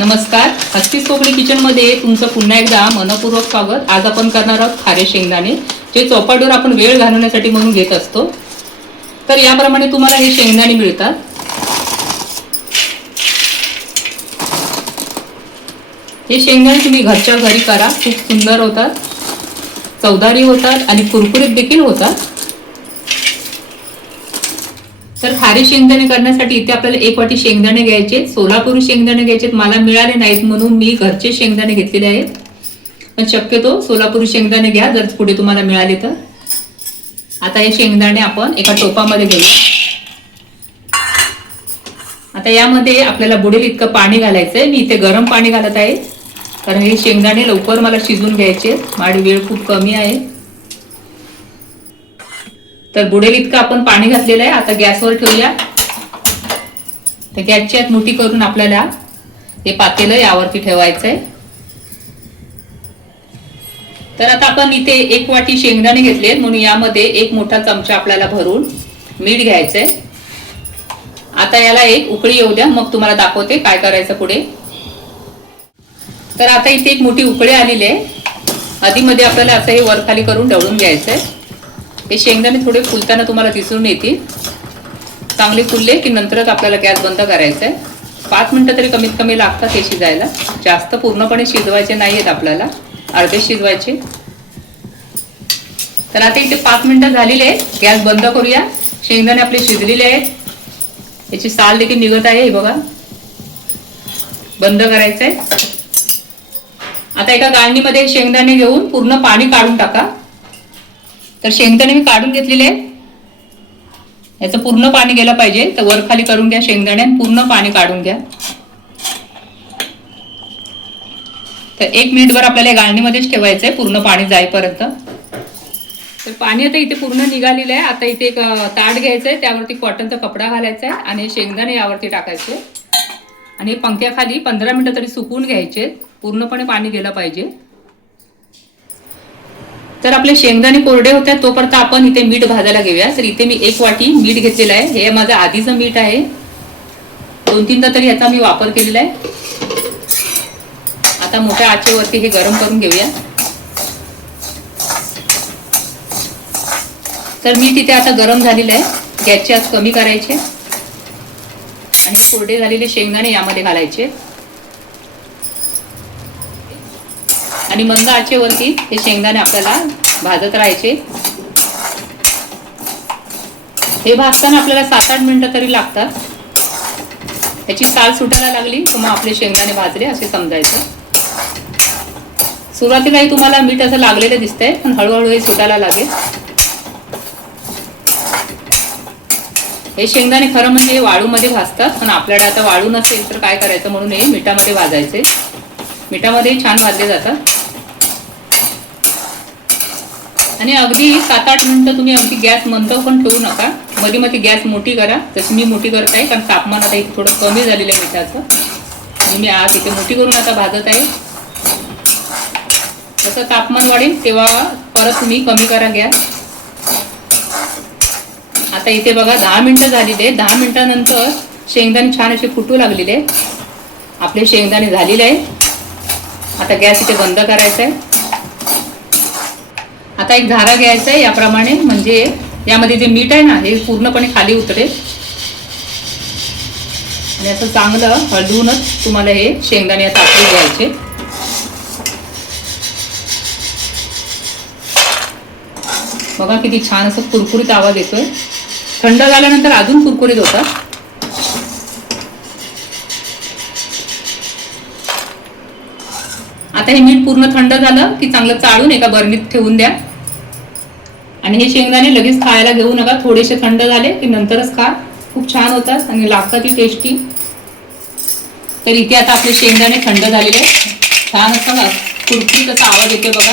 नमस्कार हस्तीस कोकणी किचनमध्ये तुमचं पुन्हा एकदा मनपूर्वक स्वागत. आज आपण करणार आहोत खारे शेंगदाणे जे चौपाटीवर आपण वेळ घालवण्यासाठी म्हणून घेत असतो. तर याप्रमाणे तुम्हाला हे शेंगदाणे मिळतात. हे शेंगदाणे तुम्ही घरच्या घरी करा खूप सुंदर होतात. चौदारी होतात आणि कुरकुरीत देखील होतात. तर खारी शेंगदाणे करण्यासाठी इथे आपल्याला एक वाटी शेंगदाणे घ्यायचे सोलापुरी शेंगदाणे घ्यायचे मला मिळाले नाहीत म्हणून मी घरचे शेंगदाणे घेतलेले आहेत. पण शक्यतो सोलापुरी शेंगदाणे घ्या जर पुढे तुम्हाला मिळाले तर. आता हे शेंगदाणे आपण एका टोपामध्ये घेऊया. आता यामध्ये आपल्याला बुडेल इतकं पाणी घालायचंय. मी इथे गरम पाणी घालत आहे. कारण हे शेंगदाणे लवकर मला शिजून घ्यायचे माझी वेळ खूप कमी आहे. तर बुडेल इतकं आपण पाणी घातलेलं आहे. आता गॅसवर ठेवूया. तर गॅसची आत मोठी करून आपल्याला हे पातेलं यावरती ठेवायचं आहे तर आता आपण इथे एक वाटी शेंगदाणे घेतले म्हणून यामध्ये एक मोठा चमचा आपल्याला भरून मीठ घ्यायचं आहे आता याला एक उकळी येऊ द्या. मग तुम्हाला दाखवते काय करायचं पुढे. तर आता इथे एक मोठी उकळी आलेली आहे. आधीमध्ये आपल्याला असं हे वरखाली करून ढवळून आहे हे शेंगदाणे थोडे फुलताना तुम्हाला दिसून येतील. चांगले फुलले की नंतरच आपल्याला गॅस बंद करायचा आहे. पाच मिनटं तरी कमीत कमी लागतात हे शिजायला. जास्त पूर्णपणे शिजवायचे नाही आहेत आपल्याला. अर्धे शिजवायचे. तर आता इथे पाच मिनिटं झालेले आहेत. गॅस बंद करूया. शेंगदाणे आपले शिजलेले आहेत. याची साल देखील निघत आहे हे बघा. बंद करायचं आहे आता एका गाळणीमध्ये शेंगदाणे घेऊन पूर्ण पाणी काढून टाका. तर शेंगदाणे मी काढून घेतलेले आहेत. याचं पूर्ण पाणी गेलं पाहिजे. तर वर खाली करून घ्या शेंगदाणे पूर्ण पाणी काढून घ्या. तर एक मिनिटभर आपल्याला गाळणीमध्येच ठेवायचं आहे. पूर्ण पाणी जाईपर्यंत. तर पाणी आता इथे पूर्ण निघालेलं आहे. आता इथे एक ताट घ्यायचं आहे. त्यावरती कॉटनचा कपडा घालायचा आहे आणि शेंगदाणे यावरती टाकायचे आणि पंख्याखाली पंधरा मिनिटं तरी सुकून घ्यायचे पूर्णपणे पाणी गेलं पाहिजे. तर आपले शेंगदाणे कोरडे होत्या तोपर्यंत आपण इथे मीठ भाजायला घेऊया. तर इथे मी एक वाटी मीठ घेतलेलं आहे. हे माझं आधीचं मीठ आहे. दोन तीनदा तरी याचा मी वापर केलेला आहे. आता मोठ्या आचेवरती हे गरम करून घेऊया. तर मीठ इथे आता गरम झालेलं आहे. गॅसची आज कमी करायचे. आणि कोरडे झालेले शेंगदाणे यामध्ये घालायचे. आणि मंद आचेवरती हे शेंगदाणे आपल्याला भाजत राहायचे. हे भाजताना आपल्याला सात आठ मिनिटं तरी लागतात. याची साल सुटायला लागली तर मग आपले शेंगदाणे भाजले असे समजायचं. सुरुवातीलाही तुम्हाला मीठ असं लागलेलं दिसतंय पण हळूहळू हे सुटायला लागेल. हे शेंगदाणे खरं म्हणजे हे वाळूमध्ये भाजतात पण आपल्याकडे आता वाळू नसेल तर काय करायचं म्हणून हे मिठामध्ये भाजायचे. मिठामध्ये छान भाजले जातात. आणि अगदी सात आठ मिनटं तुम्ही अगदी गॅस मंद पण ठेवू नका. मध्ये मध्ये गॅस मोठी करा. तशी मी मोठी करत आहे कारण तापमान आता इथे थोडं कमी झालेलं आहे मिठाचं. आणि मी आज इथे मोठी करून आता भाजत आहे. जसं तापमान वाढेल तेव्हा परत तुम्ही कमी करा गॅस. आता इथे बघा दहा मिनटं झालेली आहे. दहा मिनटानंतर शेंगदाणे छान असे फुटू लागलेले आपले शेंगदाणे झालेले आहे आता गॅस इथे बंद करायचा आहे. आता एक धारा घ्यायचा आहे याप्रमाणे म्हणजे यामध्ये जे मीठ आहे ना हे पूर्णपणे खाली उतरेल. आणि असं चांगलं हलवूनच तुम्हाला हे शेंगदाणे आता आपले घ्यायचे. बघा किती छान असं कुरकुरीत आवाज येतोय. थंड झाल्यानंतर अजून कुरकुरीत होतात. आता हे मीठ पूर्ण थंड झालं की चांगलं चाळून एका बरणीत ठेवून द्या. आणि हे शेंगदाणे लगेच खायला घेऊ नका. थोडेसे थंड झाले की नंतरच खा. खूप छान होतात आणि लागतात ती टेस्टी तर इथे आता आपले शेंगदाणे थंड झालेले छान असतात ना कुरकुरीत असा आवाज येतो बघा.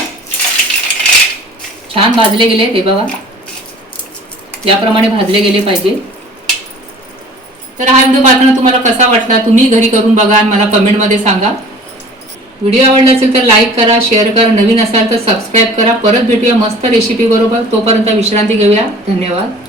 छान भाजले गेले ते बघा. याप्रमाणे भाजले गेले पाहिजे. तर हा व्हिडिओ पाहताना तुम्हाला कसा वाटला तुम्ही घरी करून बघा आणि मला कमेंटमध्ये सांगा. व्हिडिओ आवडला असेल तर लाईक करा शेअर करा नवीन असाल तर सबस्क्राईब करा. परत भेटूया मस्त रेसिपी बरोबर. तोपर्यंत विश्रांती घेऊया. धन्यवाद.